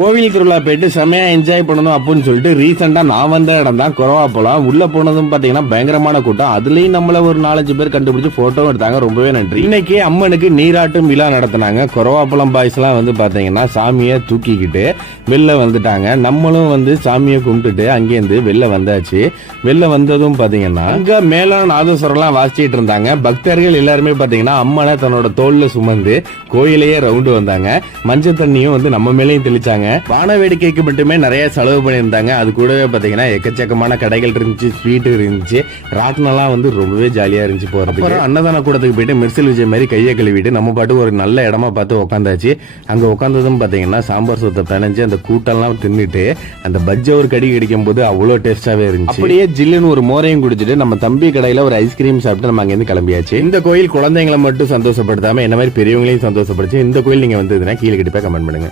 கோவில் திருவிழா போயிட்டு செமையா என்ஜாய் பண்ணணும் அப்படின்னு சொல்லிட்டு ரீசெண்டா நான் வந்த இடம் தான் குறவாப்பழம் உள்ள போனதும் பாத்தீங்கன்னா பயங்கரமான கூட்டம். அதுலயும் நம்மள ஒரு நாலஞ்சு பேர் கண்டுபிடிச்சு போட்டோவும் எடுத்தாங்க. ரொம்பவே நன்றி. இன்னைக்கு அம்மனுக்கு நீராட்டும் விழா நடத்தினாங்க. குறவாப்பழம் பாய்ஸ் எல்லாம் வந்து பாத்தீங்கன்னா சாமியை தூக்கிக்கிட்டு வெளில வந்துட்டாங்க. நம்மளும் வந்து சாமியை கும்பிட்டுட்டு அங்கேருந்து வெளில வந்தாச்சு. வெளில வந்ததும் பாத்தீங்கன்னா அங்க மேல நாதஸ்வரம்லாம் வாசிச்சிட்டு இருந்தாங்க. பக்தர்கள் எல்லாருமே பாத்தீங்கன்னா அம்மனை தன்னோட தோல்ல சுமந்து கோயிலையே ரவுண்டு வந்தாங்க. மஞ்சள் தண்ணியும் வந்து நம்ம மேலேயும் தெளிச்சாங்க. வான வேடிக்கைக்கு மட்டுமே நிறைய செலவு பண்ணியிருந்தாங்க. அது கூடவே பாத்தீங்கன்னா எக்கச்சக்கமான கடைகள் இருந்துச்சு ஸ்வீட் இருந்துச்சு. ராட்டினம்லாம் வந்து ரொம்பவே ஜாலியா இருந்துச்சு அப்புறம் அன்னதான கூடத்துக்கு போயிட்டு மெர்சல் விஜய் மாதிரி கையை கழுவிட்டு நம்ம பாட்டு ஒரு நல்ல இடமா பார்த்து உட்காந்தாச்சு அங்க உட்காந்ததும் பாத்தீங்கன்னா சாம்பார் சொத்தை பிணைஞ்சு அந்த கூட்டம்லாம் தின்னுட்டு அந்த பஜ்ஜை ஒரு கடி கடிக்கும் போது அவ்வளோ டேஸ்டாவே இருந்துச்சு. அப்படியே ஜில்லுன்னு ஒரு மோரையும் குடிச்சிட்டு நம்ம தம்பி கடையில ஒரு ஐஸ்கிரீம் சாப்பிட்டு நம்ம அங்கேருந்து கிளம்பியாச்சு. இந்த கோயில் குழந்தைங்களை மட்டும் சந்தோஷப்படுத்தாம என்ன மாதிரி பெரியவங்களையும் சந்தோஷப்படுச்சு இந்த கோயில் நீங்க வந்ததுன்னா கீழே கிட்ட கமெண்ட் பண்ணுங்க.